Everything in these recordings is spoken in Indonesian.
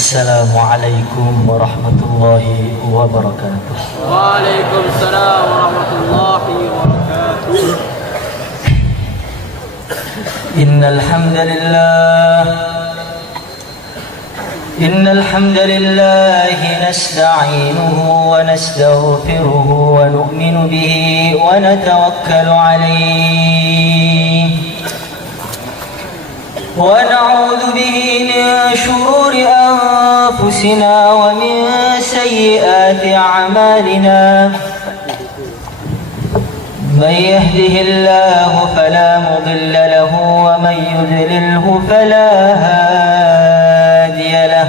Assalamualaikum warahmatullahi wabarakatuh. Waalaikumsalam warahmatullahi wabarakatuh. Innal hamdalillah nasta'inuhu wa nastaghfiruhu wa nu'minu bihi wa natawakkalu alayhi wa na'udzu bihi min shururi anfusina wa min sayyiati a'malina. من يهده الله فلا مضل له ومن يضلله فلا هادي له.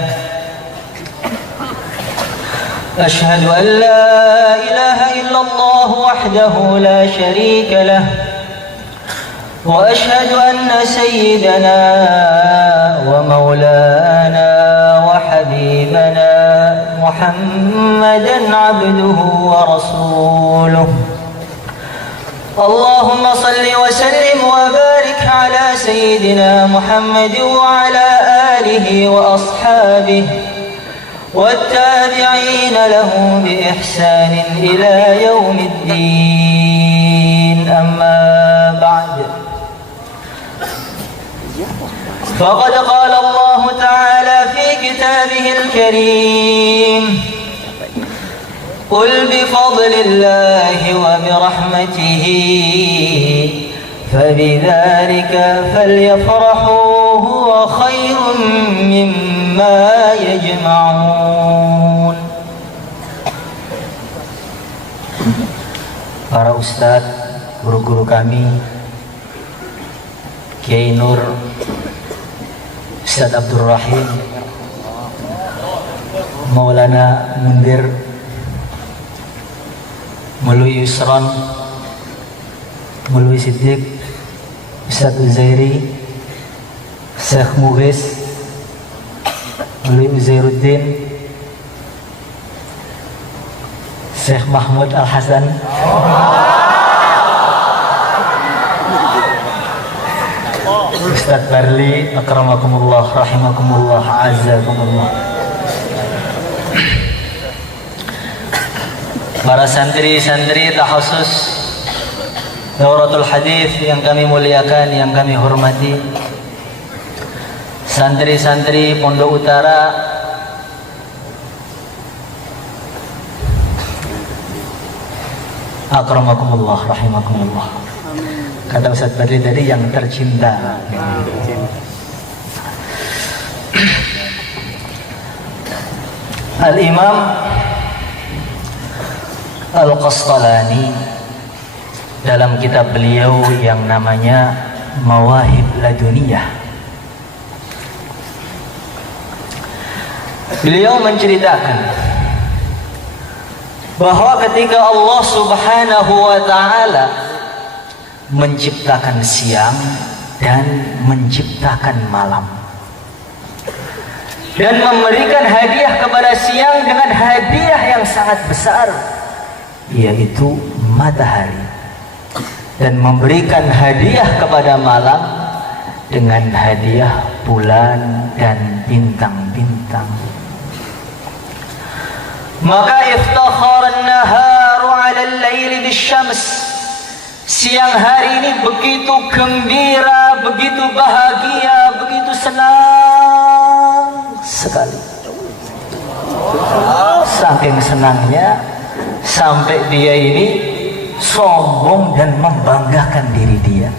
أشهد أن لا إله إلا الله وحده لا شريك له وأشهد أن سيدنا ومولانا وحبيبنا محمدا عبده ورسوله. اللهم صل وسلم وبارك على سيدنا محمد وعلى آله وأصحابه والتابعين له بإحسان إلى يوم الدين. أما بعد، فقد قال الله تعالى في كتابه الكريم: قل بفضل الله وبرحمته فبذلك فليفرحوا هو خير مما يجمعون. Para ustadz, guru-guru kami, Kiai Nur, Ustadz Abdul Rahim, Maulana Mundir, Mulwi Yusran, Mulwi Siddiq, Ustadz Uzairi, Syekh Mughis, Mulwi Uzairuddin, Syekh Mahmud Al-Hasan, Ustadz Barli, akramakumullah, rahimakumullah, azzakumullah. Para santri-santri takhusus Dauratul Hadis yang kami muliakan, yang kami hormati, santri-santri Pondok Utara, akramakumullah, rahimakumullah. Kata Ustaz Badri tadi, yang tercinta. Al-Imam Al-Qastalani dalam kitab beliau yang namanya Mawahib Laduniyah, beliau menceritakan bahwa ketika Allah Subhanahu wa ta'ala menciptakan siang dan menciptakan malam dan memberikan hadiah kepada siang dengan hadiah yang sangat besar, yaitu matahari, dan memberikan hadiah kepada malam dengan hadiah bulan dan bintang-bintang. Maka iftakhara an-naharu 'ala al-laili bisyams. Siang hari ini begitu gembira, begitu bahagia, begitu senang sekali. Saking senangnya sampai dia ini sombong dan membanggakan diri dia.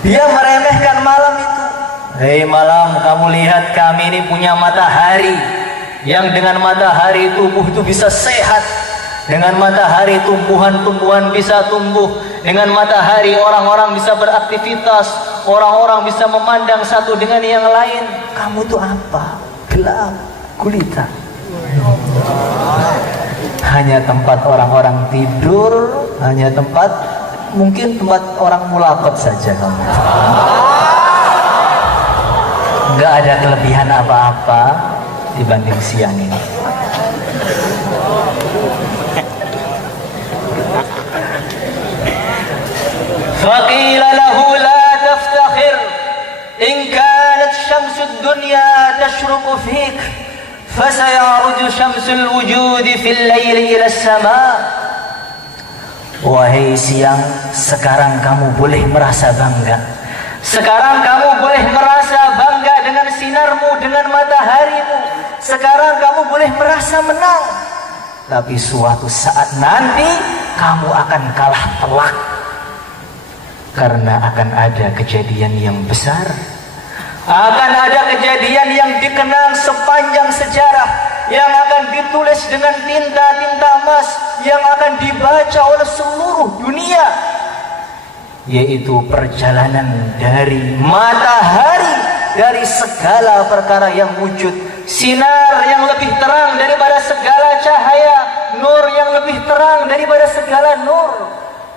Dia meremehkan malam itu. Hei malam, kamu lihat kami ini punya matahari, yang dengan matahari tubuh itu bisa sehat, dengan matahari tumbuhan-tumbuhan bisa tumbuh, dengan matahari orang-orang bisa beraktivitas, orang-orang bisa memandang satu dengan yang lain. Kamu itu apa? Gelap gulita, hanya tempat orang-orang tidur, hanya tempat, mungkin tempat orang mulaqat saja kamu. Enggak ada kelebihan apa-apa dibanding siang ini. Faqila lahu la taftakhir in kanat syamsud الدنيا تشرق فيك فسيعرج شمس الوجود في الليل إلى السماء. Wahai siang, sekarang kamu boleh merasa bangga. Sekarang kamu boleh merasa bangga dengan sinarmu, dengan mataharimu. Sekarang kamu boleh merasa menang. Tapi suatu saat nanti kamu akan kalah telak. Karena akan ada kejadian yang besar. Akan ada kejadian yang dikenang sepanjang sejarah, yang akan ditulis dengan tinta-tinta emas, yang akan dibaca oleh seluruh dunia, yaitu perjalanan dari matahari, dari segala perkara yang wujud, sinar yang lebih terang daripada segala cahaya, nur yang lebih terang daripada segala nur,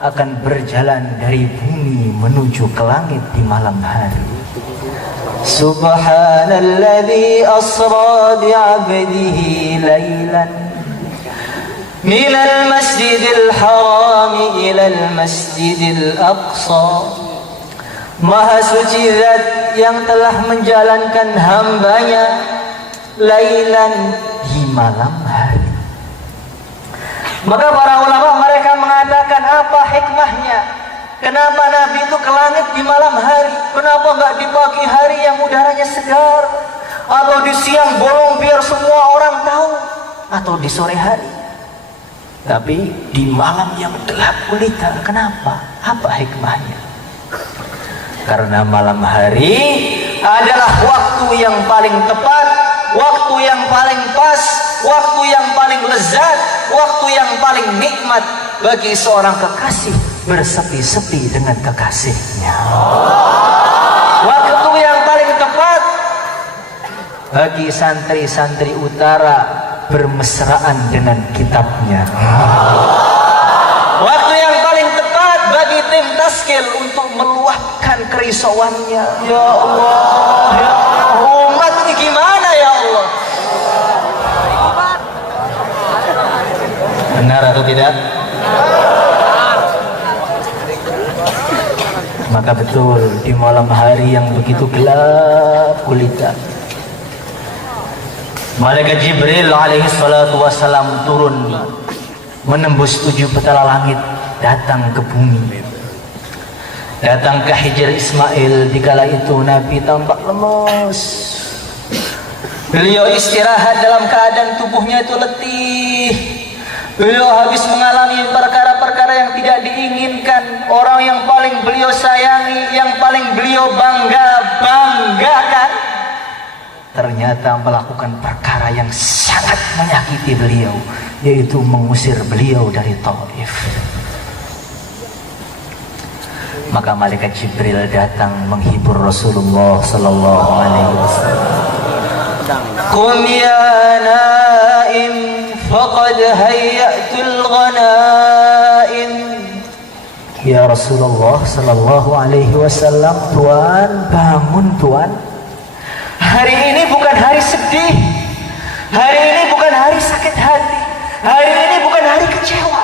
akan berjalan dari bumi menuju ke langit di malam hari. Subhanalladzi asra bi'abdihi laylan minal masjidil haram ilal masjidil aqsa. Maha suci zat yang telah menjalankan hambanya laylan, di malam hari. Maka para ulama mereka mengatakan, apa hikmahnya? Kenapa Nabi itu ke langit di malam hari? Kenapa enggak di pagi hari yang udaranya segar? Atau di siang bolong biar semua orang tahu? Atau di sore hari? Tapi di malam yang gelap gulita. Kenapa? Apa hikmahnya? Karena malam hari adalah waktu yang paling tepat, waktu yang paling pas, waktu yang paling lezat, waktu yang paling nikmat bagi seorang kekasih bersepi-sepi dengan kekasihnya. Waktu yang paling tepat bagi santri-santri utara bermesraan dengan kitabnya. Waktu yang paling tepat bagi tim taskil untuk meluahkan kerisauannya. Ya Allah, ya Allah, umat ini gimana ya Allah? Benar atau tidak? Maka betul, di malam hari yang begitu gelap gulita, Malaikat Jibril alaihi salatu wassalam turun menembus 7 petala langit, datang ke bumi, datang ke Hijr Ismail. Dikala itu Nabi tampak lemas. Beliau istirahat dalam keadaan tubuhnya itu letih. Beliau habis mengalami perkara-perkara yang tidak diinginkan. Orang yang paling beliau sayangi, yang paling beliau banggakan, ternyata melakukan perkara yang sangat menyakiti beliau, yaitu mengusir beliau dari Taif. Maka malaikat Jibril datang menghibur Rasulullah sallallahu alaihi wasallam. Qum ya naim faqad hayyatul ghanaim. Ya Rasulullah sallallahu alaihi wasallam, Tuan, bangun Tuan. Hari ini bukan hari sedih. Hari ini bukan hari sakit hati. Hari ini bukan hari kecewa.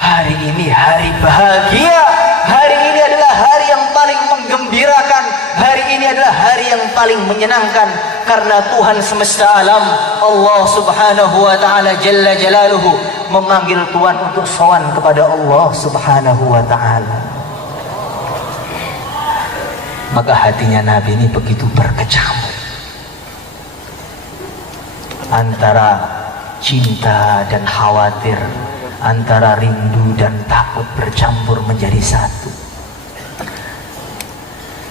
Hari ini hari bahagia. Hari ini adalah hari yang paling menggembirakan. Hari ini adalah hari yang paling menyenangkan. Karena Tuhan semesta alam, Allah subhanahu wa ta'ala jalla jalaluhu, memanggil Tuhan untuk sowan kepada Allah subhanahu wa ta'ala. Maka hatinya Nabi ini begitu berkecamuk antara cinta dan khawatir, antara rindu dan takut bercampur menjadi satu.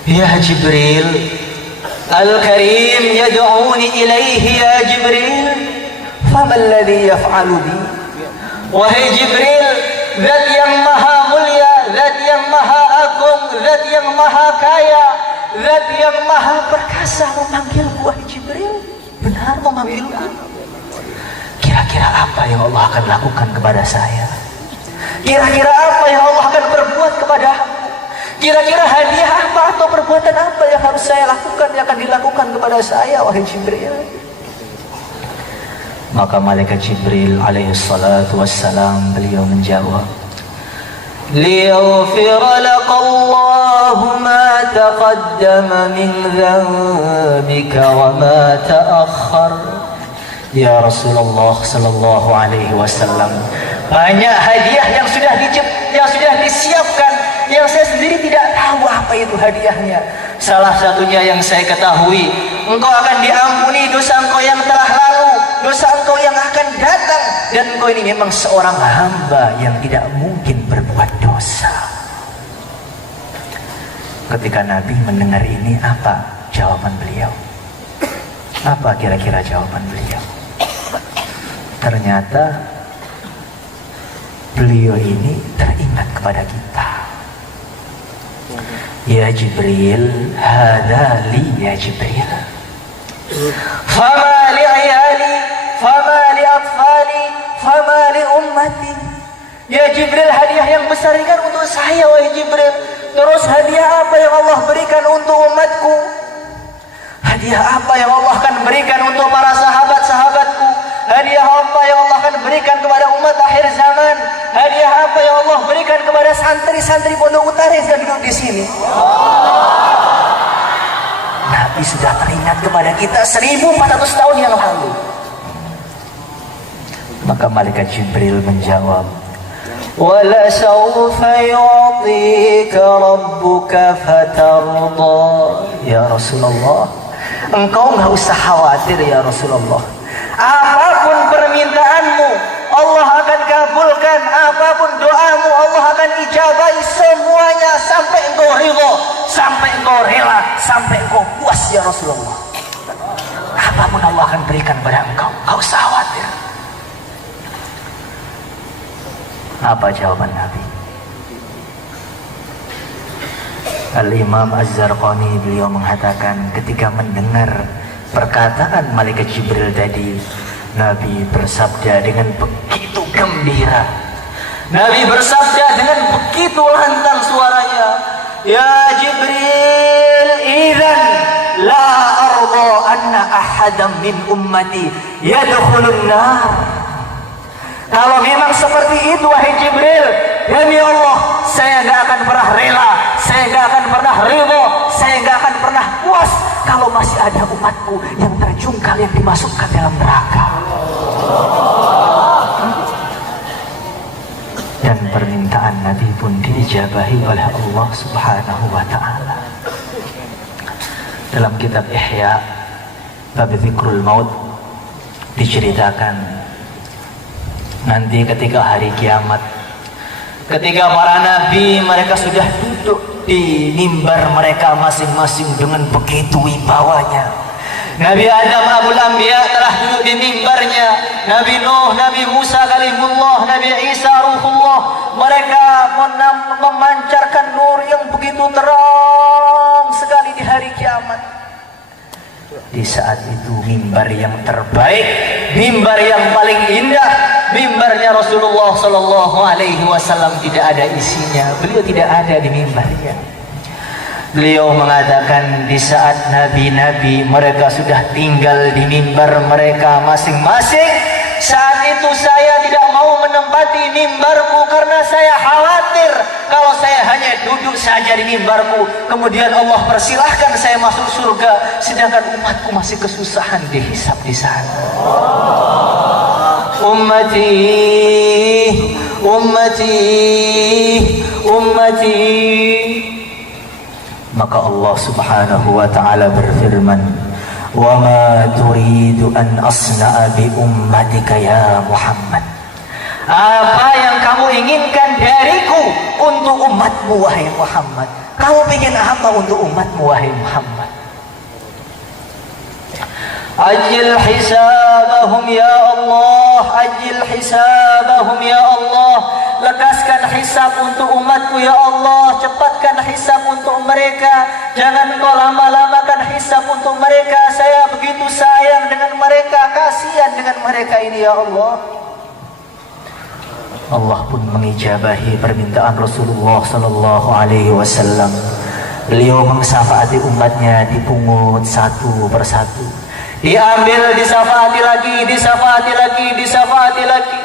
Ya Jibril, Al-Karim yad'uni ilaihi ya Jibril, fama alladhi yaf'alu bi? Wahai Jibril, Zat yang maha mulia, Zat yang maha agung, Zat yang maha kaya, Zat yang maha perkasa memanggilku. Wahai Jibril, benar memanggilku. Kira-kira apa yang Allah akan lakukan kepada saya? Kira-kira apa yang Allah akan perbuat kepada aku? Kira-kira hadiah apa atau perbuatan apa yang harus saya lakukan, yang akan dilakukan kepada saya, wahai Jibril? Maka malaikat Jibril alaihi salatu wassalam, beliau menjawab, ليغفر لك الله ما تقدم من ذنبك وما تأخر. Ya Rasulullah sallallahu alaihi wasallam, banyak hadiah yang sudah disiapkan, yang saya sendiri tidak tahu apa itu hadiahnya. Salah satunya yang saya ketahui, engkau akan diampuni dosa engkau yang telah lalu, dosa engkau yang akan datang, dan engkau ini memang seorang hamba yang tidak mungkin berbuat dosa. Ketika Nabi mendengar ini, apa jawaban beliau? Apa kira-kira jawaban beliau? Ternyata beliau ini teringat kepada kita. Ya Jibril, hadha li ya Jibril, fama li ayali, fama li atfali, fama li ummati. Ya Jibril, hadiah yang besar ini kan untuk saya, wahai Jibril. Terus hadiah apa yang Allah berikan untuk umatku? Hadiah apa yang Allah akan berikan untuk para sahabat-sahabatku? Hadiah apa yang Allah akan berikan kepada umat akhir zaman? Hadiah apa yang Allah berikan kepada santri-santri Pondok Utara yang duduk di sini? Nabi sudah teringat kepada kita 1400 tahun yang lalu. Maka malaikat Jibril menjawab, "Wala sawfa yu'tika rabbuka fatarda." Ya Rasulullah, engkau enggak usah khawatir ya Rasulullah. Apapun permintaanmu, Allah akan kabulkan. Apapun doamu, Allah akan ijabahi semuanya sampai engkau ridha, sampai engkau rela, sampai engkau puas ya Rasulullah. Apapun Allah akan berikan pada engkau, enggak usah khawatir. Apa jawaban Nabi? Al-Imam Az-Zarqani beliau mengatakan, ketika mendengar perkataan malaikat Jibril tadi, Nabi bersabda dengan begitu gembira. Nabi bersabda dengan begitu lantang suaranya, "Ya Jibril, idzan la arda anna ahadan min ummati yadkhulun nar." Kalau memang seperti itu wahai Jibril, demi Allah, saya enggak akan pernah rela, saya enggak akan pernah ridha, saya enggak akan pernah puas kalau masih ada umatku yang terjungkal, yang dimasukkan dalam neraka. Dan permintaan Nabi pun diijabahi oleh Allah Subhanahu wa ta'ala. Dalam kitab Ihya bab Dzikrul Maut diceritakan, nanti ketika hari kiamat, ketika para nabi mereka sudah duduk di mimbar mereka masing-masing dengan begitu wibawanya. Nabi Adam Abul Anbiya telah duduk di mimbarnya, Nabi Nuh, Nabi Musa kalimullah, Nabi Isa ruhullah. Mereka memancarkan nur yang begitu terang sekali di hari kiamat. Di saat itu mimbar yang terbaik, mimbar yang paling indah, mimbarnya Rasulullah Sallallahu Alaihi Wasallam tidak ada isinya. Beliau tidak ada di mimbarnya. Beliau mengatakan, di saat nabi-nabi mereka sudah tinggal di mimbar mereka masing-masing, saat itu saya tidak mau menempati mimbarku karena saya khawatir kalau saya hanya duduk saja di mimbarku, kemudian Allah persilahkan saya masuk surga, sedangkan umatku masih kesusahan dihisab di sana. Ummati, ummati, ummati. Maka Allah Subhanahu wa ta'ala berfirman, "Wa ma turidu an asna'a bi ummatika ya Muhammad." Apa yang kamu inginkan dariku untuk umatmu wahai Muhammad? Kamu ingin apa untuk umatmu wahai Muhammad? Ajil hisabahum ya Allah, ajil hisabahum ya Allah. Lekaskan hisab untuk umatku ya Allah, cepatkan hisab untuk mereka. Jangan kau lama-lamakan hisab untuk mereka. Saya begitu sayang dengan mereka, kasihan dengan mereka ini ya Allah. Allah pun mengijabahi permintaan Rasulullah Sallallahu Alaihi Wasallam. Beliau mensyafaati umatnya, dipungut satu persatu, diambil, disafaati lagi, disafaati lagi, disafaati lagi,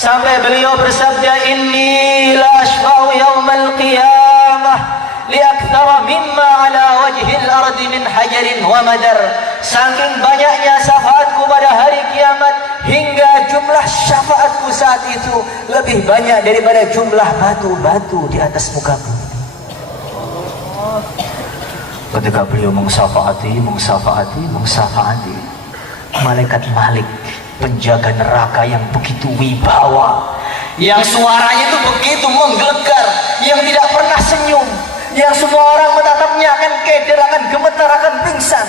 sampai beliau bersabda, inni la ashfa'u yawmal qiyamah liakthara mimma ala wajhil ardi min hajarin wa madar. Saking banyaknya syafaatku pada hari kiamat, hingga jumlah syafaatku saat itu lebih banyak daripada jumlah batu-batu di atas muka bumi. Ketika beliau mensyafaati, malaikat Malik, penjaga neraka yang begitu wibawa, yang suaranya itu begitu menggelegar, yang tidak pernah senyum, yang semua orang menatapnya akan keder, akan gemetar, akan pingsan.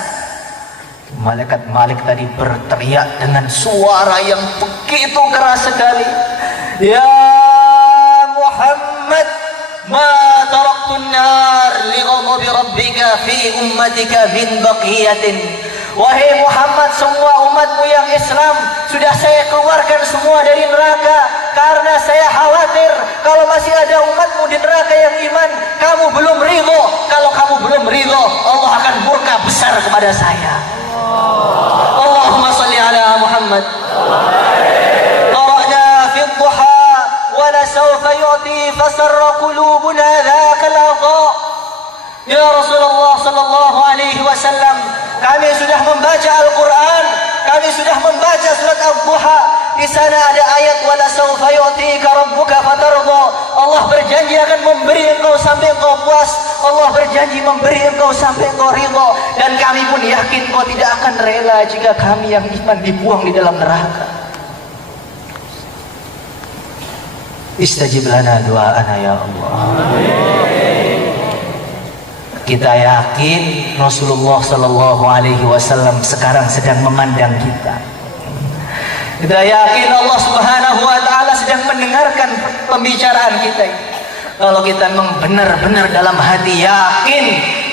Malaikat Malik tadi berteriak dengan suara yang begitu keras sekali, ya Muhammad, ma taraktun nar li ghadabi rabbika fi ummatika min baqiyatin. Wahai Muhammad, semua umatmu yang Islam sudah saya keluarkan semua dari neraka, karena saya khawatir kalau masih ada umatmu di neraka yang iman, kamu belum ridho. Kalau kamu belum ridho, Allah akan murka besar kepada saya. Allahumma salli ala Muhammad. Qara'na fi dhuha wa la sawfa yu'ti fasarra qulubuna dhaka al-adha. Ya Rasulullah sallallahu alaihi wasallam, kami sudah membaca Al-Quran, kami sudah membaca surat Al-Duha. Di sana ada ayat wala sawfa yu'tika rabbuka fatardha. Allah berjanji akan memberi engkau sampai engkau puas. Allah berjanji memberi engkau sampai engkau ridha. Dan kami pun yakin kau tidak akan rela jika kami yang iman dibuang di dalam neraka. Istajib lana du'ana ya Allah. Kita yakin Rasulullah Sallallahu Alaihi Wasallam sekarang sedang memandang kita. Kita yakin Allah Subhanahu Wa Taala sedang mendengarkan pembicaraan kita. Kalau kita memang benar-benar dalam hati yakin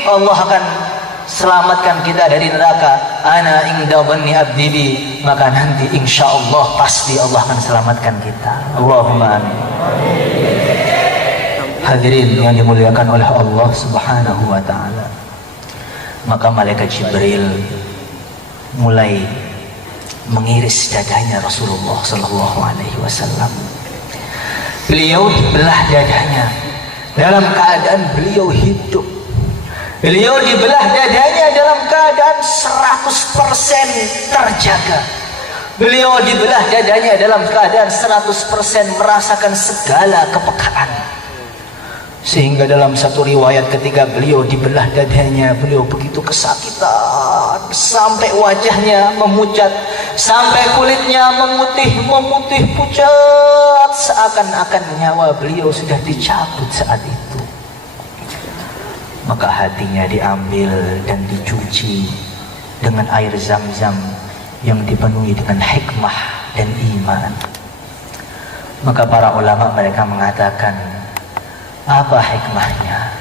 Allah akan selamatkan kita dari neraka, ana inda dhanni abdi bi, maka nanti insya Allah pasti Allah akan selamatkan kita. Allahumma amin. Hadirin yang dimuliakan oleh Allah Subhanahu wa taala. Maka malaikat Jibril mulai mengiris dadanya Rasulullah sallallahu alaihi wasallam. Beliau dibelah dadanya dalam keadaan beliau hidup. Beliau dibelah dadanya dalam keadaan 100% terjaga. Beliau dibelah dadanya dalam keadaan 100% merasakan segala kepekaan. Sehingga dalam satu riwayat ketika beliau dibelah dadanya, beliau begitu kesakitan sampai wajahnya memucat, sampai kulitnya memutih pucat, seakan-akan nyawa beliau sudah dicabut saat itu. Maka hatinya diambil dan dicuci dengan air zam-zam yang dipenuhi dengan hikmah dan iman. Maka para ulama mereka mengatakan, apa hikmahnya?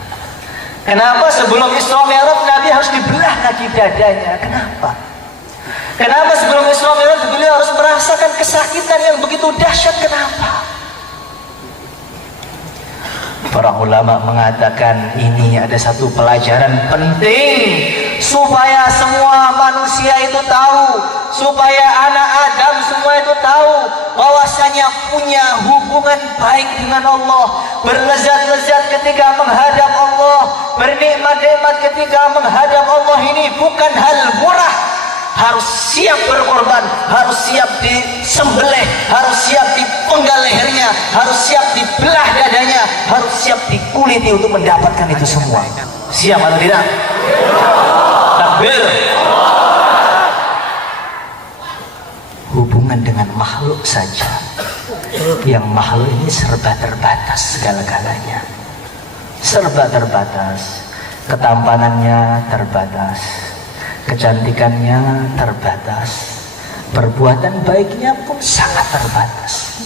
Kenapa sebelum Isra Mi'raj Nabi harus dibelah kaki dadanya? Kenapa? Kenapa sebelum Isra Mi'raj beliau harus merasakan kesakitan yang begitu dahsyat? Kenapa? Para ulama mengatakan ini ada satu pelajaran penting supaya semua manusia itu tahu, supaya anak Adam semua itu tahu bahwasanya punya hubungan baik dengan Allah, berlezat-lezat ketika menghadap Allah, bernikmat-nikmat ketika menghadap Allah, ini bukan hal murah. Harus siap berkorban, harus siap disembelih, harus siap dipenggal lehernya, harus siap dibelah dadanya, harus siap dikuliti untuk mendapatkan itu semua. Siap atau tidak? Takbir. Hubungan dengan makhluk saja, yang makhluk ini serba terbatas segala-galanya, serba terbatas, ketampanannya terbatas, kecantikannya terbatas, perbuatan baiknya pun sangat terbatas.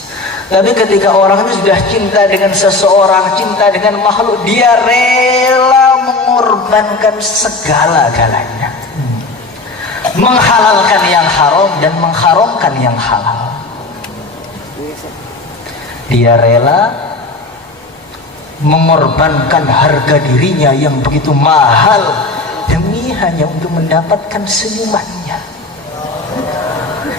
Tapi ketika orang itu sudah cinta dengan seseorang, cinta dengan makhluk, dia rela mengorbankan segala-galanya, menghalalkan yang haram dan mengharamkan yang halal. Dia rela mengorbankan harga dirinya yang begitu mahal demi hanya untuk mendapatkan senyumannya.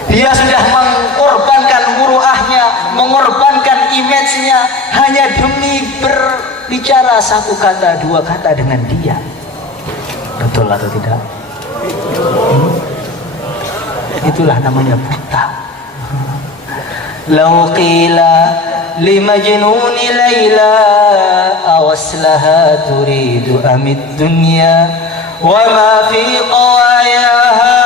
Dia sudah mengorbankan muruahnya, mengorbankan image-nya hanya demi berbicara satu kata, dua kata dengan dia. Betul atau tidak? Itulah namanya buta. Lau qila limajnuni Laila awaslaha turidu amid dunya wa ma fi qawayaha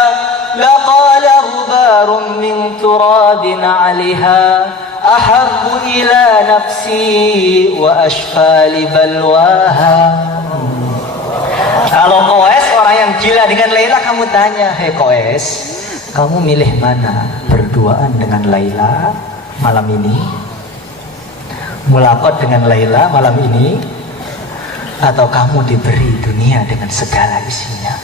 laqala ghubarun min turabin 'alaiha ahabbu ila nafsi wa ashfa li balwaha. Kalau Koes orang yang gila dengan Laila, kamu tanya, "Hei Koes, kamu milih mana? Berduaan dengan Laila malam ini, mulaqat dengan Laila malam ini, atau kamu diberi dunia dengan segala isinya?"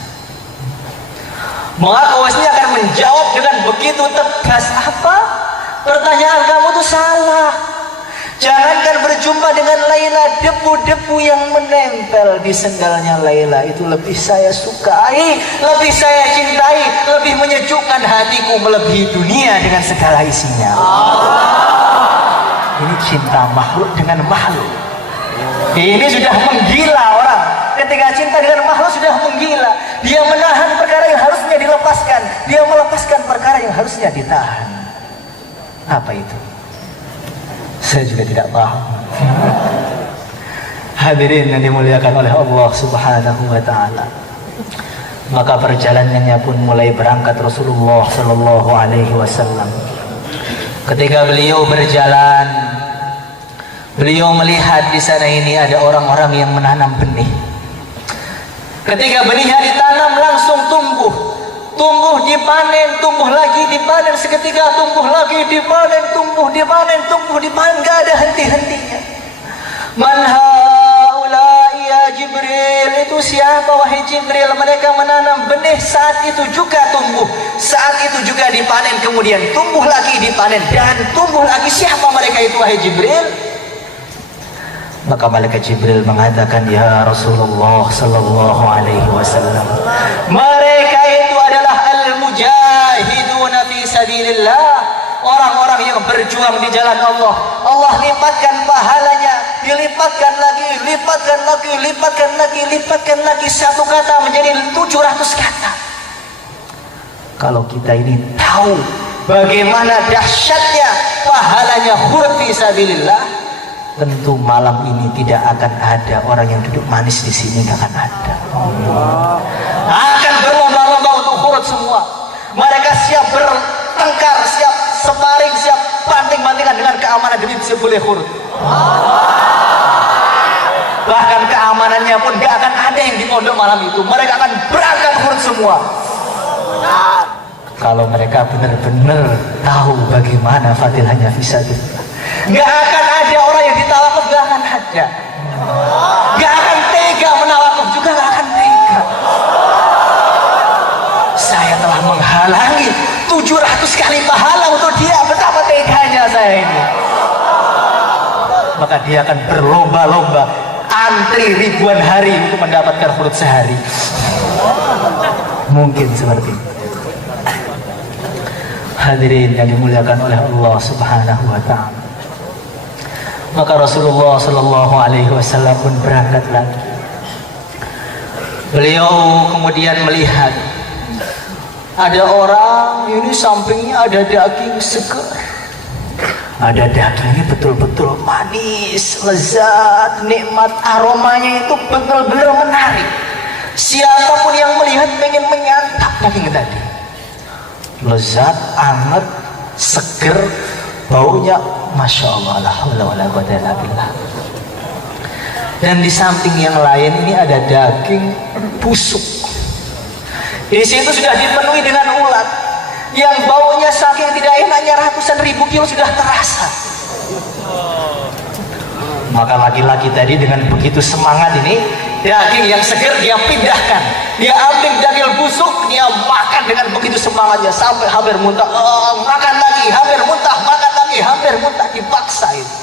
Maka Koesnya akan menjawab dengan begitu tegas, "Apa? Pertanyaan kamu itu salah. Jangankan berjumpa dengan Laila, debu-debu yang menempel di sendalnya Laila itu lebih saya sukai, lebih saya cintai, lebih menyejukkan hatiku melebihi dunia dengan segala isinya." Ini cinta makhluk dengan makhluk. Ini sudah menggila orang. Ketika cinta dengan makhluk sudah menggila. Dia menahan perkara yang harusnya dilepaskan, dia melepaskan perkara yang harusnya ditahan. Apa itu? Saya juga tidak paham. Hadirin yang dimuliakan oleh Allah Subhanahu wa taala. Maka perjalanannya pun mulai berangkat Rasulullah sallallahu alaihi wasallam. Ketika beliau berjalan, beliau melihat di sana ini ada orang-orang yang menanam benih. Ketika benihnya ditanam langsung tumbuh. Tumbuh dipanen, tumbuh lagi dipanen, seketika tumbuh lagi dipanen, tumbuh dipanen, tumbuh dipanen, gak ada henti-hentinya. Man haula'i ya Jibril, itu siapa wahai Jibril? Mereka menanam benih, saat itu juga tumbuh, saat itu juga dipanen, kemudian tumbuh lagi dipanen dan tumbuh lagi. Siapa mereka itu wahai Jibril? Maka malaikat Jibril mengatakan, "Ya Rasulullah sallallahu alaihi wasallam, mereka itu adalah al-mujahiduna fi sabilillah, orang-orang yang berjuang di jalan Allah. Allah lipatkan pahalanya, dilipatkan lagi, lipatkan lagi, lipatkan lagi, lipatkan lagi, satu kata menjadi 700 kata." Kalau kita ini tahu bagaimana dahsyatnya pahalanya khur fi sabilillah, tentu malam ini tidak akan ada orang yang duduk manis di sini, nggak akan ada. Akan berlomba-lomba untuk khurut semua. Mereka siap bertengkar, siap sparring, siap banting-bantingan dengan keamanan demi bisa boleh khurut. Bahkan keamanannya pun nggak akan ada yang di pondok malam itu. Mereka akan berangkat khurut semua. Kalau mereka benar-benar tahu bagaimana fadilahnya fisabilillah, nggak akan ada orang yang ditawakuf, nggak akan ada. Nggak akan tega menawakuf juga, nggak akan tega. Saya telah menghalangi 700 kali pahala untuk dia, betapa teganya saya ini. Maka dia akan berlomba-lomba, antri ribuan hari untuk mendapatkan khurut sehari. Mungkin seperti itu. Hadirin yang dimuliakan oleh Allah Subhanahu wa taala. Maka Rasulullah sallallahu alaihi wasallam pun berangkat lagi. Beliau kemudian melihat ada orang ini sampingnya ada daging segar. Ada dagingnya betul-betul manis, lezat, nikmat, aromanya itu benar-benar menarik. Siapapun yang melihat pengen menyantap daging tadi. Lezat, hangat, seger, baunya Masya Allah, la haula wala quwwata illa billah. Dan di samping yang lain ini ada daging busuk. Di situ sudah dipenuhi dengan ulat yang baunya saking tidak enaknya ratusan ribu kilo sudah terasa. Maka laki-laki tadi dengan begitu semangat ini, daging yang segar dia pindahkan, dia ambil daging busuk, dia makan dengan begitu semangatnya sampai hampir muntah. Makan lagi, hampir muntah, makan lagi, hampir muntah, dipaksa itu.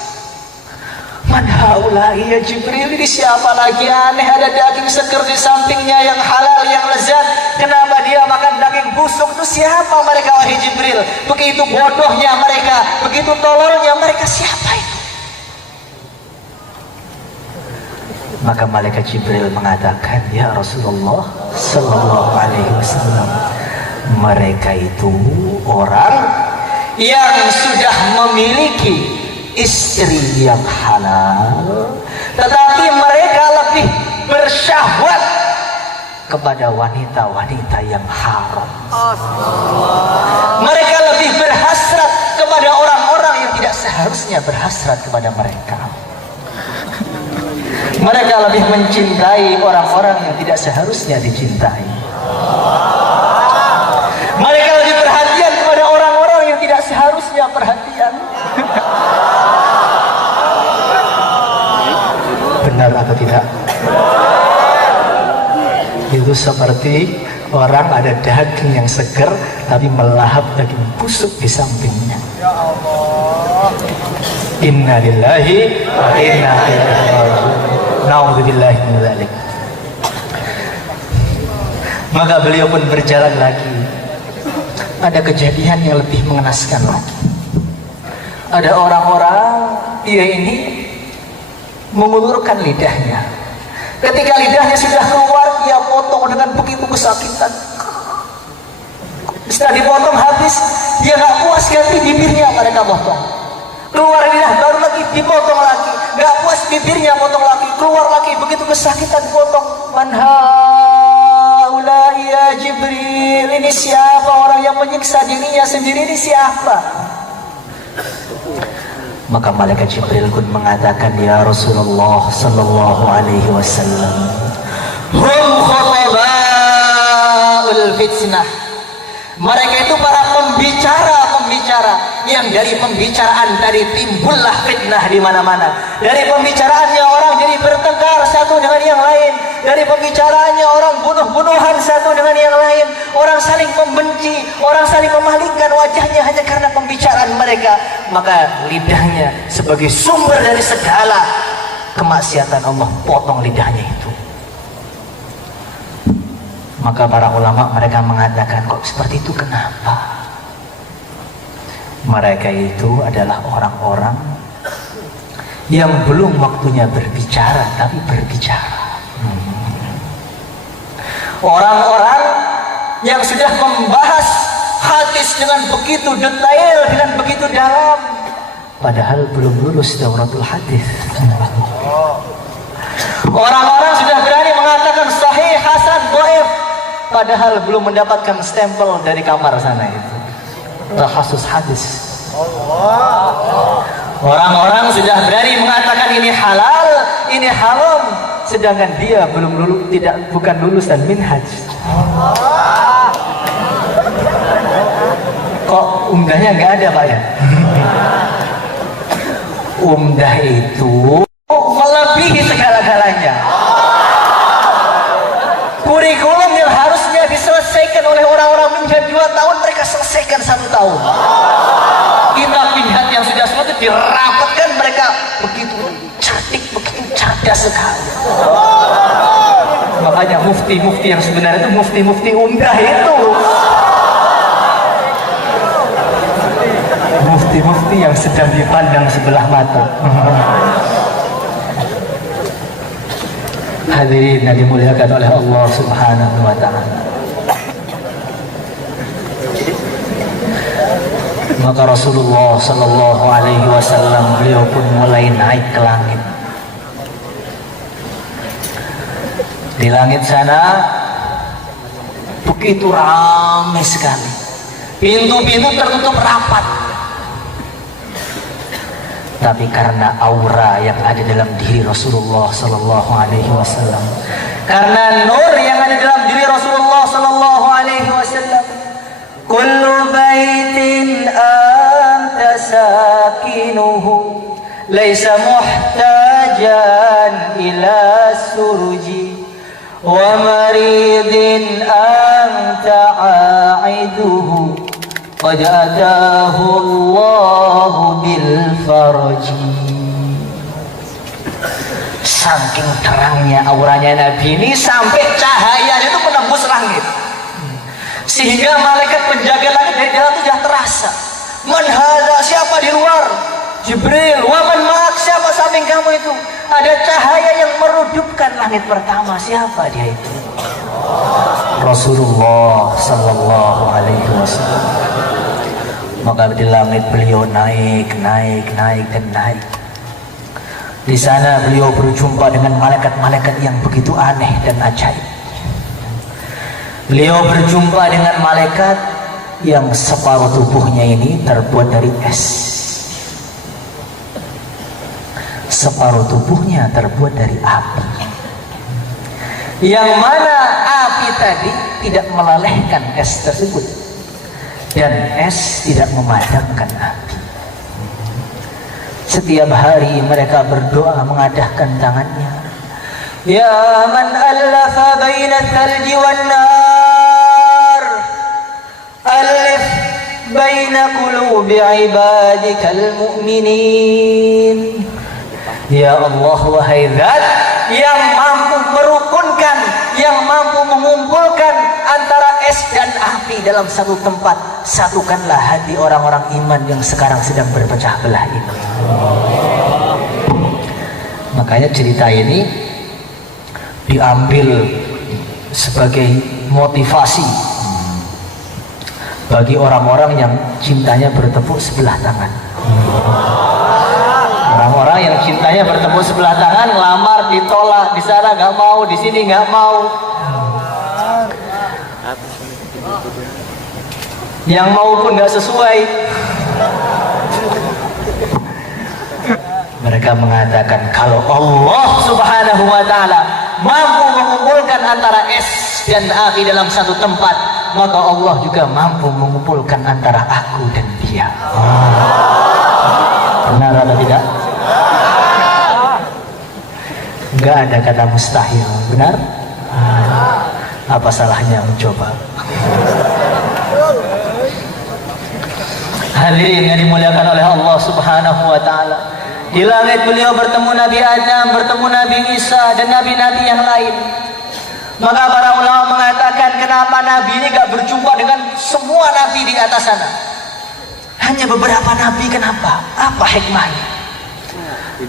Man haula'i ya Jibril, ini siapa lagi? Aneh, ada daging segar di sampingnya yang halal, yang lezat, Kenapa dia makan daging busuk? Itu siapa mereka wahai Jibril? Begitu bodohnya mereka, begitu tololnya mereka, siapa itu? Maka malaikat Jibril mengatakan, ya Rasulullah sallallahu alaihi wasallam, mereka itu orang yang sudah memiliki istri yang halal, tetapi mereka lebih bersyahwat kepada wanita-wanita yang haram. Mereka lebih berhasrat kepada orang-orang yang tidak seharusnya berhasrat kepada mereka. Mereka lebih mencintai orang-orang yang tidak seharusnya dicintai. Mereka lebih perhatian kepada orang-orang yang tidak seharusnya perhatian. Benar atau tidak? Itu seperti orang ada daging yang seger tapi melahap daging busuk di sampingnya. Ya Allah. Inna lillahi wa inna ilaihi raji'un. Na'udzubillahi min dzalik. Maka beliau pun berjalan lagi. Ada kejadian yang lebih mengenaskan lagi. Ada orang-orang, dia ini mengulurkan lidahnya. Ketika lidahnya sudah keluar, dia potong dengan begitu kesakitan. Setelah dipotong habis, dia nggak puas, ganti bibirnya mereka potong. Keluar lidah, baru lagi dipotong lagi. Nggak puas, bibirnya potong lagi. Keluar lagi, begitu kesakitan potong. Man haula ya Jibril, ini siapa orang yang menyiksa dirinya sendiri, ini siapa? Maka malaikat Jibril pun mengatakan, ya Rasulullah sallallahu alaihi wasallam, hum khutbaul fitnah. Mereka itu para pembicara yang dari pembicaraan tadi timbullah fitnah di mana-mana. Dari pembicaraannya orang jadi bertengkar satu dengan yang lain. Dari pembicaraannya orang bunuh-bunuhan satu dengan yang lain. Orang saling membenci, orang saling memalingkan wajahnya hanya karena pembicaraan mereka. Maka lidahnya sebagai sumber dari segala kemaksiatan, Allah potong lidahnya itu. Maka para ulama mereka mengatakan, kok seperti itu, kenapa? Mereka itu adalah orang-orang yang belum waktunya berbicara tapi berbicara. Orang-orang yang sudah membahas hadis dengan begitu detail, dengan begitu dalam, padahal belum lulus dauratul hadis. Orang-orang sudah berani mengatakan sahih, hasan, dhaif, padahal belum mendapatkan stempel dari kamar sana itu, khusus hadis. Orang-orang sudah berani mengatakan ini halal, ini haram, sedangkan dia belum lulus, bukan lulusan minhaj. Kok umdahnya nggak ada Pak ya? Umdah itu melebihi segala-galanya. Kurikulum yang harusnya diselesaikan oleh orang-orang minhaj 2 tahun, mereka selesaikan 1 tahun. Kitab minhaj yang sudah semua itu dirapatkan, mereka begitu cantik, begitu cerdas sekali. Makanya mufti-mufti yang sebenarnya itu mufti-mufti umdah itu. Mufti-mufti yang sedang dipandang sebelah mata. Hadirin yang dimuliakan oleh Allah Subhanahu wa ta'ala. Maka Rasulullah sallallahu alaihi wasallam, beliau pun mulai naik ke langit. Di langit sana begitu ramai sekali. Pintu-pintu tertutup rapat. Tapi karena aura yang ada dalam diri Rasulullah sallallahu alaihi wasallam, karena nur yang ada dalam diri Rasulullah sallallahu alaihi wasallam, kullu baitin anta sakinuhu laisa muhtajan ila suruji wa maridin anta aiduhu qad atahu Allahu bil farji. Saking terangnya auranya Nabi ini sampai cahayanya itu menembus langit. sehingga malaikat penjaga langit dari dalam itu sudah terasa. Man hadza, siapa di luar? Jibril. Wa man ma'ak, siapa samping kamu itu? Ada cahaya yang merudupkan langit pertama. Siapa dia itu? Rasulullah sallallahu alaihi wasallam. Maka di langit beliau naik dan naik. Di sana beliau berjumpa dengan malaikat-malaikat yang begitu aneh dan ajaib. Beliau berjumpa dengan malaikat yang separuh tubuhnya ini terbuat dari es. Separuh tubuhnya terbuat dari api. Yang mana api tadi tidak melelehkan es tersebut, dan es tidak memadamkan api. Setiap hari mereka berdoa mengadahkan tangannya. Ya man allafa baina thalji wan nar, alif baina qulubi ibadikal mu'minin. Ya Allah, wahai Zat yang mampu merukunkan, yang mampu mengumpulkan antara es dan api dalam satu tempat, satukanlah hati orang-orang iman yang sekarang sedang berpecah belah ini. Makanya cerita ini diambil sebagai motivasi bagi orang-orang yang cintanya bertepuk sebelah tangan. Orang-orang yang cintanya bertemu sebelah tangan, ngelamar, ditolak, di sana nggak mau, di sini nggak mau. Yang mau pun nggak sesuai. Mereka mengatakan kalau Allah Subhanahu wa Ta'ala mampu mengumpulkan antara es dan api dalam satu tempat, maka Allah juga mampu mengumpulkan antara aku dan dia. Benar atau tidak? Enggak ada kata mustahil, benar? Apa salahnya mencoba? Hadirin yang dimuliakan oleh Allah Subhanahu wa Ta'ala, di langit beliau bertemu Nabi Adam, bertemu Nabi Isa dan nabi-nabi yang lain. Maka para ulama mengatakan, kenapa Nabi ini gak berjumpa dengan semua Nabi di atas sana, hanya beberapa Nabi? Kenapa? Apa hikmahnya?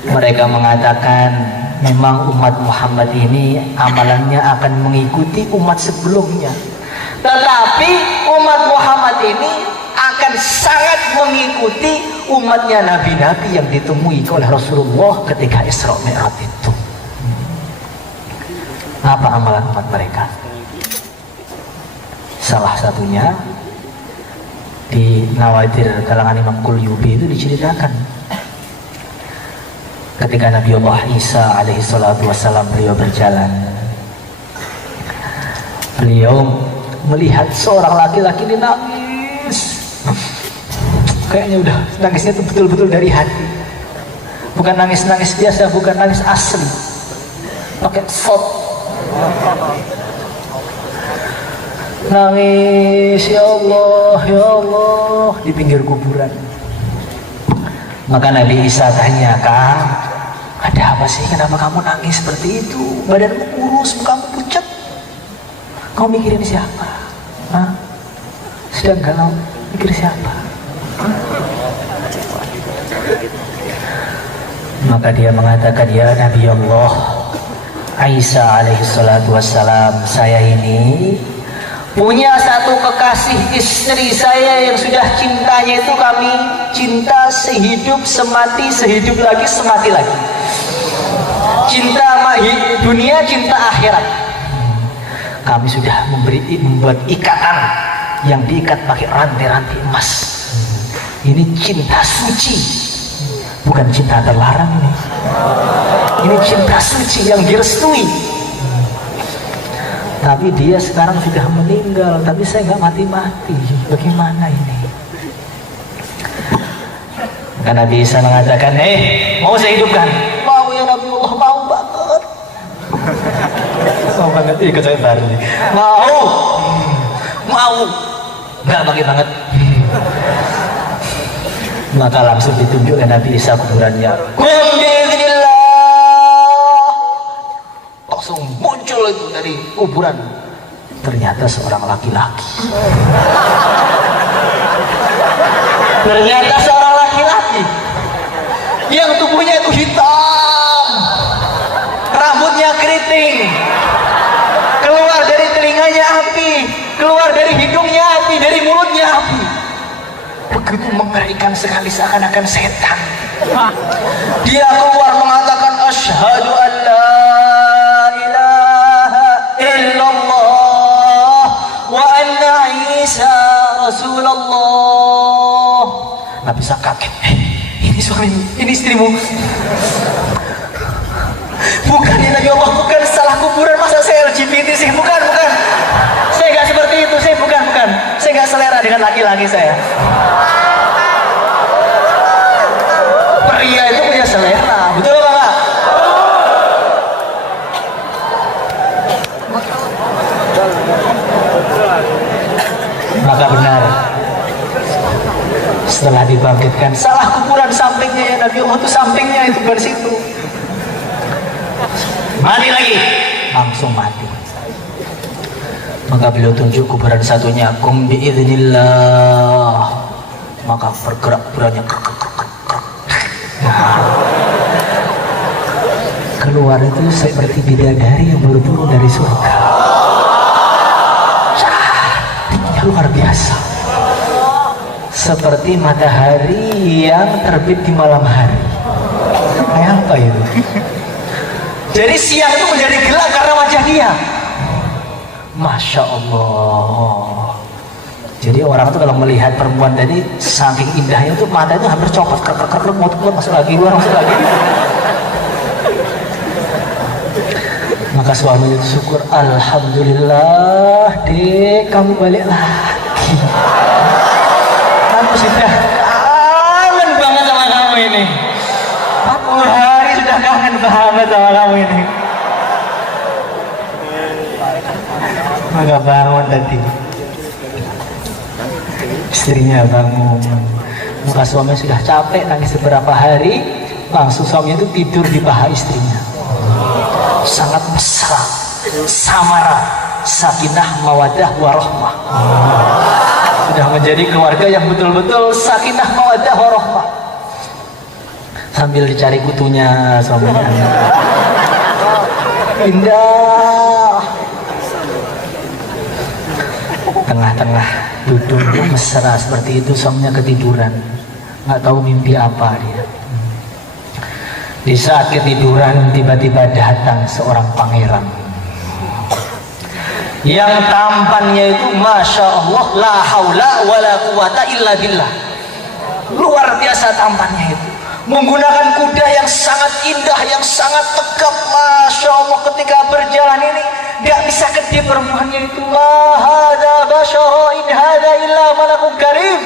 Mereka mengatakan memang umat Muhammad ini amalannya akan mengikuti umat sebelumnya, tetapi umat Muhammad ini akan sangat mengikuti umatnya nabi-nabi yang ditemui oleh Rasulullah ketika Isra Mi'raj itu. Apa amalan umat mereka? Salah satunya di Nawadir kalangan Imam Qulyubi itu diceritakan ketika Nabi Allah Isa alaihi salatu wassalam beliau berjalan, beliau melihat seorang laki-laki ini nangis. Kayaknya udah nangisnya itu betul-betul dari hati, bukan nangis-nangis biasa, bukan nangis asli, pakai sot. Nangis, ya Allah di pinggir kuburan. Maka Nabi Isa tanya, Kang, ada apa sih? Kenapa kamu nangis seperti itu? Badanmu kurus, kamu pucat. Kau mikirin siapa? Hah? Sedang galau, mikir siapa? Maka dia mengatakan, ya Nabi Allah Isa alaihi salatu wassalam, saya ini punya satu kekasih istri saya yang sudah cintanya itu kami cinta sehidup semati, sehidup lagi semati lagi. Cinta dunia, cinta akhirat. Kami sudah membuat ikatan yang diikat pakai rantai-rantai emas. Ini cinta suci, bukan cinta terlarang ini. Ini cinta suci yang direstui. Tapi dia sekarang sudah meninggal, tapi saya nggak mati-mati. Bagaimana ini? Karena Nabi Isa mengatakan, mau saya hidupkan? Mau ya Nabi Allah, mau banget. Mau banget, ikut saya baru nih. Mau, nggak bagi banget. Maka langsung ditunjukkan Nabi Isa kuburannya. Langsung muncul itu dari kuburan Ternyata seorang laki-laki. Ternyata seorang laki-laki yang tubuhnya itu hitam, rambutnya keriting, keluar dari telinganya api, keluar dari hidungnya api, dari mulutnya api. Begitu mengerikan sekali, seakan-akan setan. Dia keluar mengatakan asyhadu an la ilaha illallah wa anna Isa Rasulullah. Nabi bisa kaget. Ini suamimu, ini istrimu. Bukan ya Nabi Allah, bukan, salah kuburan, masa saya LGBT sih, bukan. Saya nggak seperti itu, saya bukan. Saya nggak selera dengan laki-laki saya. Pria itu punya selera, betul apa enggak? Maka benar, setelah dibangkitkan, salah kuburan sampingnya ya Nabi Allah, itu sampingnya itu dari situ. Mati lagi, langsung mati. Maka beliau tunjuk kuburan satunya, kum biidznillah. Maka bergerak kuburannya, keluar itu seperti bidadari yang baru turun dari surga. Cantiknya luar biasa, seperti matahari yang terbit di malam hari. Kayak apa itu? Jadi siang itu menjadi gelap karena wajah dia. Masya Allah. Jadi orang itu kalau melihat perempuan tadi, saking indahnya itu mata itu hampir copot, krek, mau keluar masuk lagi, keluar masuk lagi. Maka suami itu syukur, alhamdulillah dek kamu balik lagi. Aku sudah kangen banget sama kamu ini. 40 hari sudah kangen banget sama kamu ini. Maka bangun tadi, istrinya bangun. Maka suami sudah capek nangis beberapa hari, langsung suami itu tidur di paha istrinya. Sangat mesra, samara, sakinah, mawadah, warahmah. Sudah menjadi keluarga yang betul-betul sakinah, mawadah, warahmah. Sambil dicari kutunya suaminya. Indah. Tengah-tengah duduk mesra seperti itu, suaminya ketiduran, nggak tahu mimpi apa dia. Di saat ketiduran tiba-tiba datang seorang pangeran yang tampannya itu masya Allah, la haula wala quwata illa billah, luar biasa tampannya itu, menggunakan kuda yang sangat indah, yang sangat tegap. Masya Allah, ketika berjalan ini gak bisa kedip perempuannya itu. Ma hada basyara in hada illa malakun karim.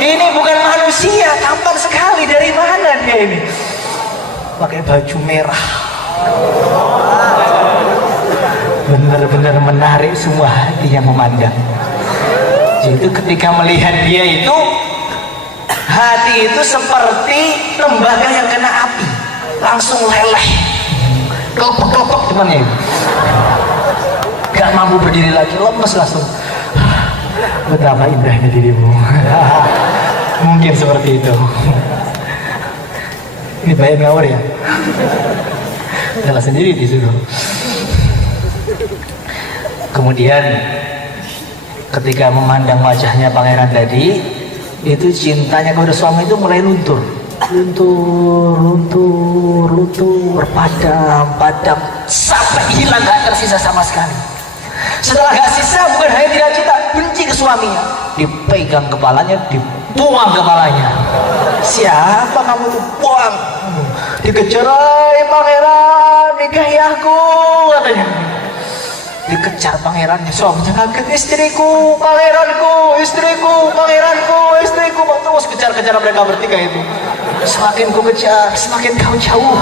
Ini bukan manusia, tampan sekali. Dari mana dia ini? Pakai baju merah, benar-benar menarik semua hati yang memandang. Jadi ketika melihat dia itu, hati itu seperti tembaga yang kena api, langsung leleh, kelepek-kelepek temannya itu. Gak mampu berdiri lagi, lemes langsung. Betapa indahnya dirimu. Mungkin seperti itu. Ini bayar ngawur ya? Salah sendiri disuruh. Kemudian ketika memandang wajahnya pangeran tadi, itu cintanya kepada suami itu mulai luntur, padam sampai hilang, gak tersisa sama sekali. Setelah gak sisa, bukan hanya tidak cinta, benci ke suaminya, dipegang kepalanya, dibuang kepalanya. Siapa kamu tuh? Buang. Dikejar, pangeran, nikahi aku, katanya. Dikejar pangerannya, suaminya kaget, istriku, pangeranku, istriku, pangeranku, istriku. Terus kejar-kejar mereka bertiga itu. Semakin ku kejar, semakin kau jauh.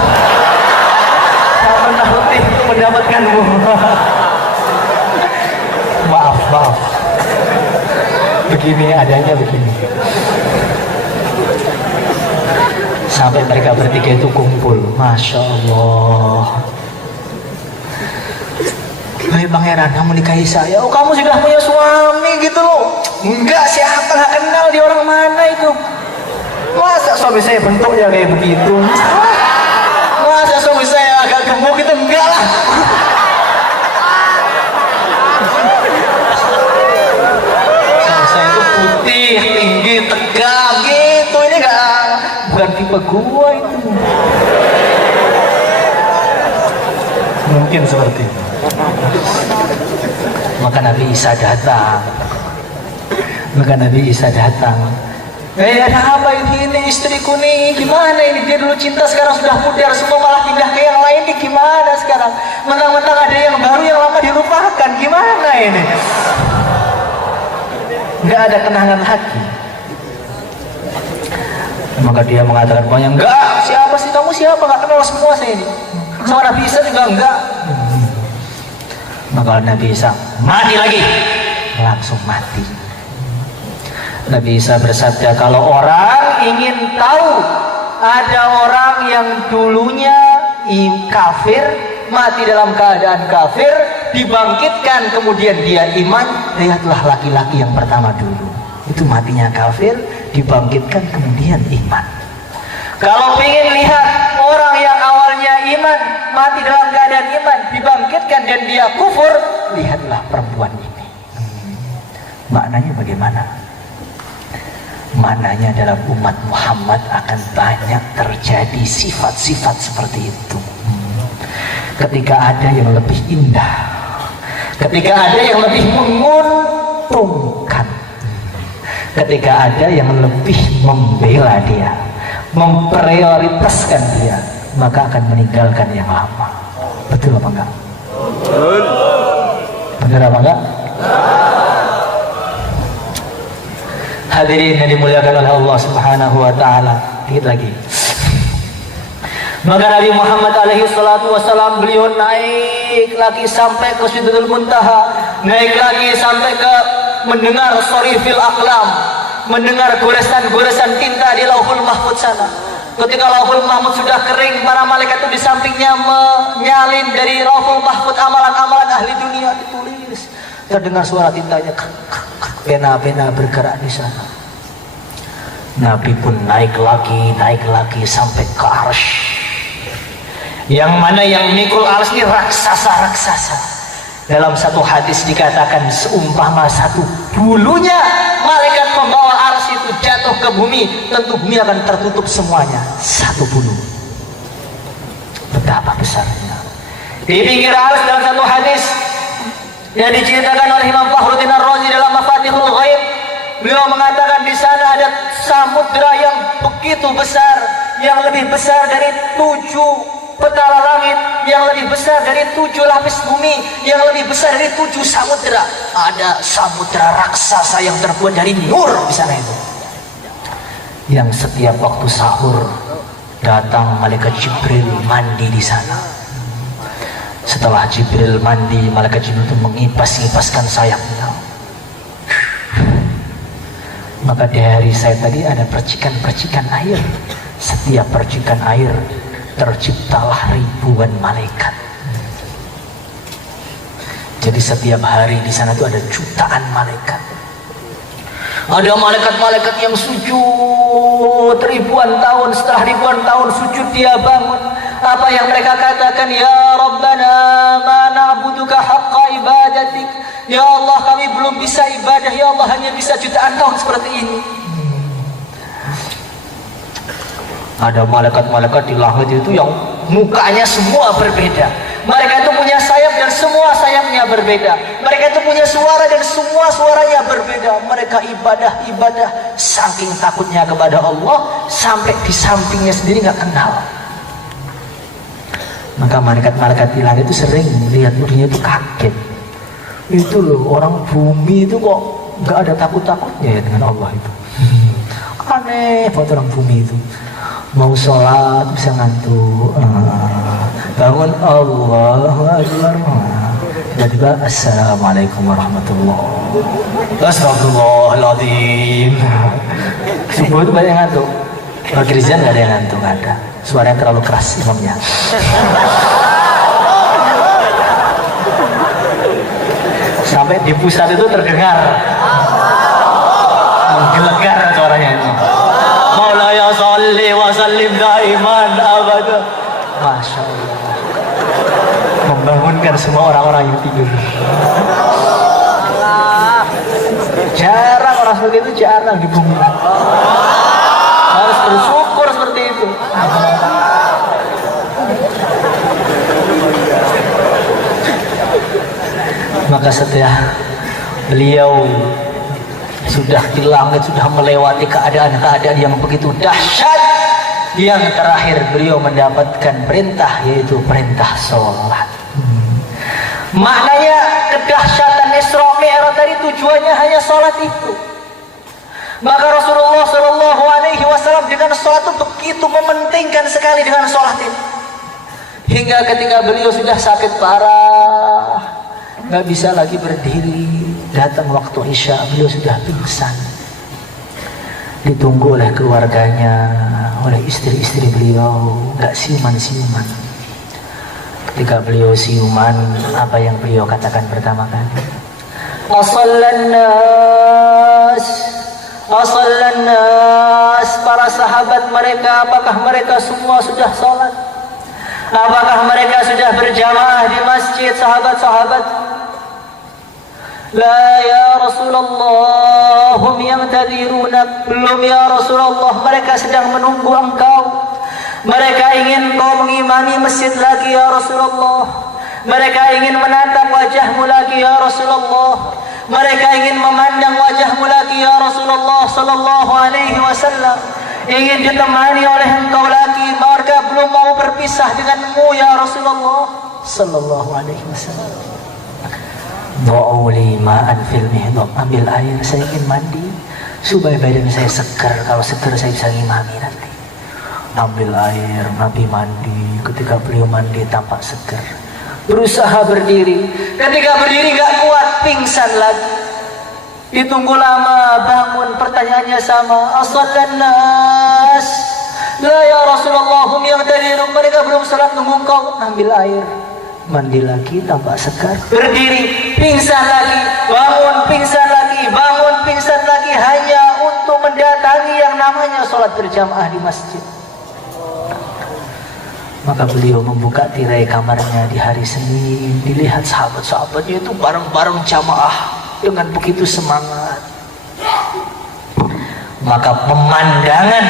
Tak pernah letih untuk mendapatkanmu. Maaf. Begini adanya, begini. Sampai mereka bertiga itu kumpul. Masya Allah. Hai pangeran, kamu nikahi saya. Oh, kamu sudah punya suami gitu loh. Enggak, siapa, nggak kenal di orang mana itu. Masa suami saya bentuknya kayak begitu? Masa suami saya agak gemuk gitu? Enggak lah. Suami saya itu putih, tinggi, tegak gitu. Ini enggak, bukan tipe gua itu. Mungkin seperti itu. Maka Nabi Isa datang. Ada apa ini istriku nih? Gimana ini? Dia dulu cinta, sekarang sudah pudar semua, malah pindah ke yang lain nih. Gimana sekarang? Mentang-mentang ada yang baru, yang lama dilupakan. Gimana ini? Nggak ada kenangan lagi. Maka dia mengatakan pokoknya enggak. Siapa sih kamu? Siapa? Nggak kenal semua saya ini. Sama Nabi Isa juga enggak. Maka Nabi Isa mati lagi, langsung mati. Nabi Isa bersabda, kalau orang ingin tahu ada orang yang dulunya kafir, mati dalam keadaan kafir, dibangkitkan kemudian dia iman, lihatlah laki-laki yang pertama dulu. Itu matinya kafir, dibangkitkan kemudian iman. Kalau ingin lihat orang yang awalnya iman, mati dalam keadaan iman, dibangkitkan dan dia kufur, lihatlah perempuan ini. Maknanya bagaimana? Maknanya dalam umat Muhammad akan banyak terjadi sifat-sifat seperti itu. Ketika ada yang lebih indah, ketika ada yang lebih menguntungkan, ketika ada yang lebih membela dia, memprioritaskan dia, maka akan meninggalkan yang lama. Betul apa enggak? Betul. Benar apa enggak? Hadirin yang dimuliakan oleh Allah Subhanahu wa taala. Dikit lagi. Maka Nabi Muhammad alaihi salatu wasalam, beliau naik lagi sampai ke Sidratul Muntaha, naik lagi sampai ke mendengar sorifil aqlam, mendengar goresan-goresan tinta di Lauhul Mahfuz sana. Ketika Lauhul Mahfuz sudah kering, para malaikat itu di sampingnya menyalin dari Lauhul Mahfuz amalan-amalan ahli dunia ditulis. Terdengar suara tintanya, pena-pena bergerak di sana. Nabi pun naik lagi sampai ke arsy. Yang mana yang mikul arsy ini raksasa-raksasa. Dalam satu hadis dikatakan seumpama satu bulunya malaikat membawa arsy itu jatuh ke bumi, tentu bumi akan tertutup semuanya. Satu bulu. Betapa besarnya. Di pinggir arsy dalam satu hadis yang diceritakan oleh Imam Fakhruddin Ar-Razi dalam Mafatihul Ghaib, beliau mengatakan di sana ada samudra yang begitu besar, yang lebih besar dari 7 petala langit, yang lebih besar dari 7 lapis bumi, yang lebih besar dari 7 samudra. Ada samudra raksasa yang terbuat dari nur di sana itu. Yang setiap waktu sahur datang malaikat Jibril mandi di sana. Setelah Jibril mandi, malaikat Jibril itu mengipas-ngipaskan sayapnya. Maka di hari saya tadi ada percikan-percikan air. Setiap percikan air terciptalah ribuan malaikat. Jadi setiap hari di sana itu ada jutaan malaikat. Ada malaikat-malaikat yang sujud ribuan tahun, setelah ribuan tahun sujud dia bangun. Apa yang mereka katakan? Ya Rabbana ma na'buduka haqqa ibadatik. Ya Allah, kami belum bisa ibadah. Ya Allah, hanya bisa jutaan tahun seperti ini. Ada malaikat-malaikat di langit itu yang mukanya semua berbeda. Mereka itu punya sayap dan semua sayapnya berbeda. Mereka itu punya suara dan semua suaranya berbeda. Mereka ibadah saking takutnya kepada Allah, sampai di sampingnya sendiri nggak kenal. Maka malaikat-malaikat di langit itu sering melihat dunia itu kaget. Itu loh, orang bumi itu kok nggak ada takut-takutnya ya dengan Allah itu. Aneh buat orang bumi itu. Mau sholat bisa ngantuk, bangun Allahu Akbar, tiba-tiba Assalamualaikum warahmatullahi wabarakatuh, Astagfirullahaladzim. Subuh itu banyak ngantuk. Kalau Kirizian nggak ada yang ngantuk, nggak ada. Suaranya terlalu keras imamnya. Sampai di pusat itu terdengar menggelegar suaranya itu. Maulaya sholli wa sallim daiman abada. Masya Allah, membangunkan semua orang-orang yang tidur. Jarang orang seperti itu, jarang di bumi. Harus bersyukur seperti itu. Maka setelah beliau sudah di langit, sudah melewati keadaan-keadaan yang begitu dahsyat, yang terakhir beliau mendapatkan perintah, yaitu perintah sholat. Maknanya kedahsyatan Isra Mi'raj tadi tujuannya hanya sholat itu. Maka Rasulullah Shallallahu Alaihi Wasallam dengan sholat itu begitu mementingkan sekali dengan sholat itu, hingga ketika beliau sudah sakit parah, nggak bisa lagi berdiri, datang waktu Isya beliau sudah pingsan. Ditunggu oleh keluarganya, oleh istri-istri beliau, nggak siuman-siuman. Ketika beliau siuman, apa yang beliau katakan pertama kali? Asallan nas, para sahabat mereka, apakah mereka semua sudah sholat? Apakah mereka sudah berjamaah di masjid, sahabat-sahabat? La ya Rasulullah, hum yantadirunak. Belum ya Rasulullah, mereka sedang menunggu engkau. Mereka ingin kau mengimami masjid lagi ya Rasulullah. Mereka ingin menatap wajahmu lagi ya Rasulullah. Mereka ingin memandang wajahmu lagi ya Rasulullah Sallallahu Alaihi Wasallam. Ingin ditemani oleh engkau lagi. Mereka belum mau berpisah denganmu ya Rasulullah Sallallahu Alaihi Wasallam. Do'uli ma'an fil mihdab. Ambil air, saya ingin mandi supaya badan saya segar. Kalau segar saya bisa ngimami nanti. Ambil air, Nabi mandi. Ketika beliau mandi tampak segar. Berusaha berdiri. Ketika berdiri gak kuat, pingsan lagi. Ditunggu lama, bangun, pertanyaannya sama. Asallan nas. La ya Rasulullah, hum yang tadirum. Mereka belum salat, nunggu kau. Ambil air, mandi lagi, tampak segar. Berdiri, pingsan lagi. Bangun, pingsan lagi. Bangun, pingsan lagi. Hanya untuk mendatangi yang namanya sholat berjamaah di masjid. Maka beliau membuka tirai kamarnya di hari Senin. Dilihat sahabat-sahabatnya itu bareng-bareng jamaah dengan begitu semangat. Maka pemandangan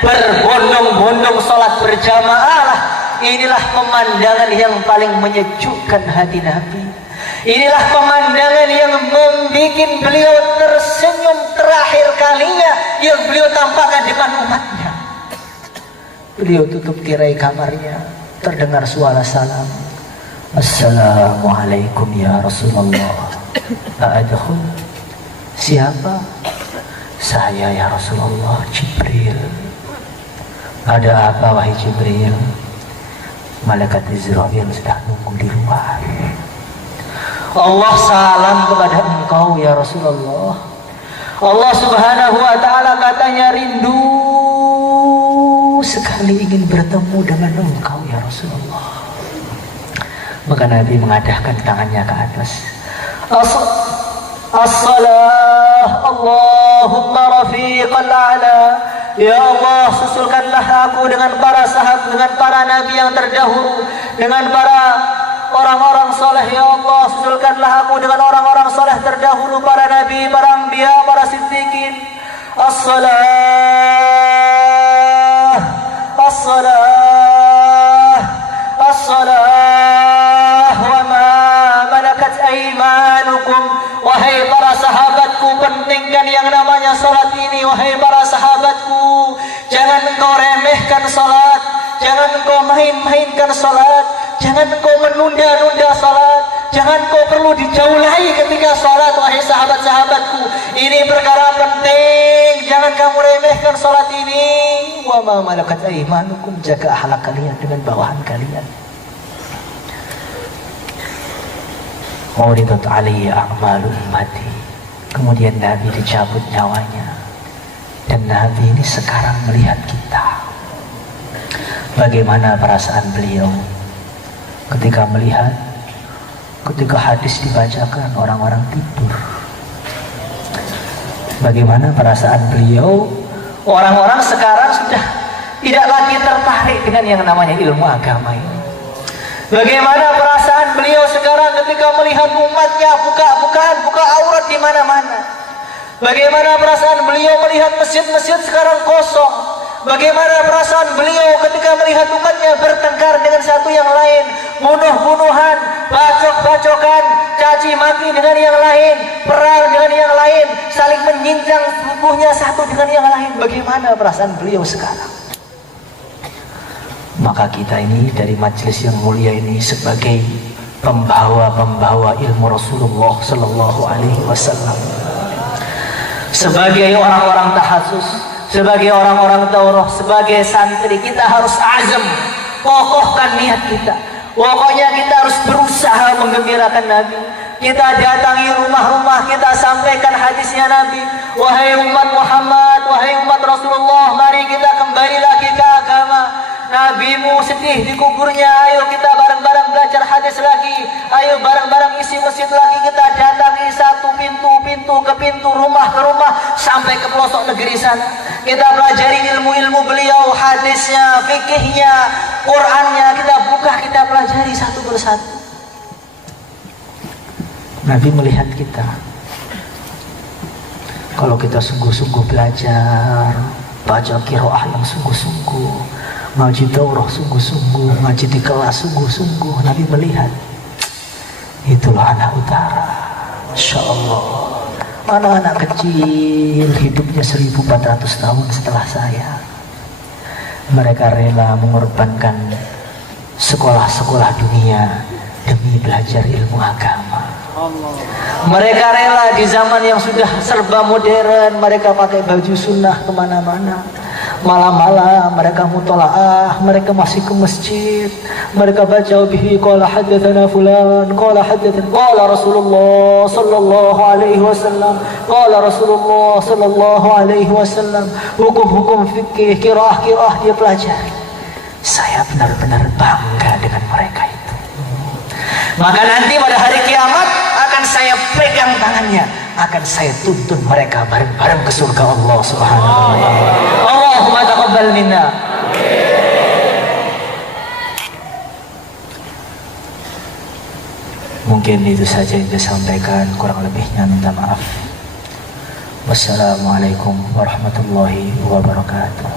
berbondong-bondong sholat berjamaah lah, inilah pemandangan yang paling menyejukkan hati Nabi. Inilah pemandangan yang membuat beliau tersenyum terakhir kalinya yang beliau tampakkan di depan umatnya. Beliau tutup tirai kamarnya, terdengar suara salam. Assalamualaikum ya Rasulullah. A'adkhul? Siapa? Saya ya Rasulullah, Jibril. Ada apa wahai Jibril? Malaikat Israil sedang nunggu di luar. Allah salam kepada engkau ya Rasulullah. Allah Subhanahu wa ta'ala katanya rindu sekali ingin bertemu dengan engkau ya Rasulullah. Maka Nabi mengadahkan tangannya ke atas. As-salah Allahumma rafiqal a'la. Ya Allah, susulkanlah aku dengan para sahabat, dengan para nabi yang terdahulu, dengan para orang-orang soleh. Ya Allah, susulkanlah aku dengan orang-orang soleh terdahulu, para nabi, para anbiya, para siddiqin. As-salah wa ma malakat aymanukum. Wahai para sahabatku, pentingkan yang namanya salat ini. Wahai para sahabatku, jangan engkau remehkan salat, jangan engkau main-mainkan salat, jangan engkau menunda-nunda salat, jangan engkau perlu dijauhi ketika salat. Wahai sahabat-sahabatku, ini perkara penting, jangan kamu remehkan salat ini. Wa ma malakat aymanukum, jaga akhlak kalian dengan bawahan kalian. Uridat alaiya a'malu ummati. Kemudian Nabi dicabut nyawanya. Dan Nabi ini sekarang melihat kita. Bagaimana perasaan beliau ketika melihat ketika hadis dibacakan orang-orang tidur. Bagaimana perasaan beliau? Orang-orang sekarang sudah tidak lagi tertarik dengan yang namanya ilmu agama ini. Bagaimana perasaan beliau sekarang ketika melihat umatnya buka aurat di mana-mana? Bagaimana perasaan beliau melihat masjid-masjid sekarang kosong? Bagaimana perasaan beliau ketika melihat umatnya bertengkar dengan satu yang lain, bunuh-bunuhan, bacok-bacokan, caci maki dengan yang lain, perang dengan yang lain, saling menyincang tubuhnya satu dengan yang lain? Bagaimana perasaan beliau sekarang? Maka kita ini dari majelis yang mulia ini sebagai pembawa-pembawa ilmu Rasulullah Sallallahu Alaihi Wasallam, sebagai orang-orang tahassus, sebagai orang-orang daurah, sebagai santri, kita harus azam, kokohkan niat kita. Pokoknya kita harus berusaha menggembirakan Nabi. Kita datangi rumah-rumah, kita sampaikan hadisnya Nabi. Wahai umat Muhammad, wahai umat Rasulullah, mari kita kembali lagi ke agama. Nabimu sedih di kuburnya, ayo kita bareng-bareng belajar hadis lagi. Ayo bareng-bareng isi masjid lagi. Kita datangi satu pintu ke pintu, rumah ke rumah, sampai ke pelosok negeri sana. Kita pelajari ilmu-ilmu beliau, hadisnya, fikihnya, Qur'annya. Kita buka, kita pelajari satu persatu. Nabi melihat kita. Kalau kita sungguh-sungguh belajar, baca qiraah yang sungguh-sungguh, ngaji daurah sungguh-sungguh, ngaji di kelas sungguh-sungguh, Nabi melihat, itulah anak utara. Masya Allah. Mana anak kecil hidupnya 1400 tahun setelah saya. Mereka rela mengorbankan sekolah-sekolah dunia demi belajar ilmu agama. Mereka rela di zaman yang sudah serba modern, mereka pakai baju sunnah kemana-mana. Malam-malam mereka mutola'ah, mereka masih ke masjid, mereka baca bihi qala haddatsana fulan, qala haddatsana qala Rasulullah sallallahu alaihi wasallam, qala Rasulullah sallallahu alaihi wasallam. Hukum-hukum fikih, qiraah dia pelajari. Saya benar-benar bangga dengan mereka itu. Maka nanti pada hari kiamat akan saya pegang tangannya, akan saya tuntun mereka bareng-bareng ke surga Allah Subhanahu wa taala. Allahumma taqabbal minna. Mungkin itu saja yang saya sampaikan, kurang lebihnya minta maaf. Wassalamualaikum warahmatullahi wabarakatuh.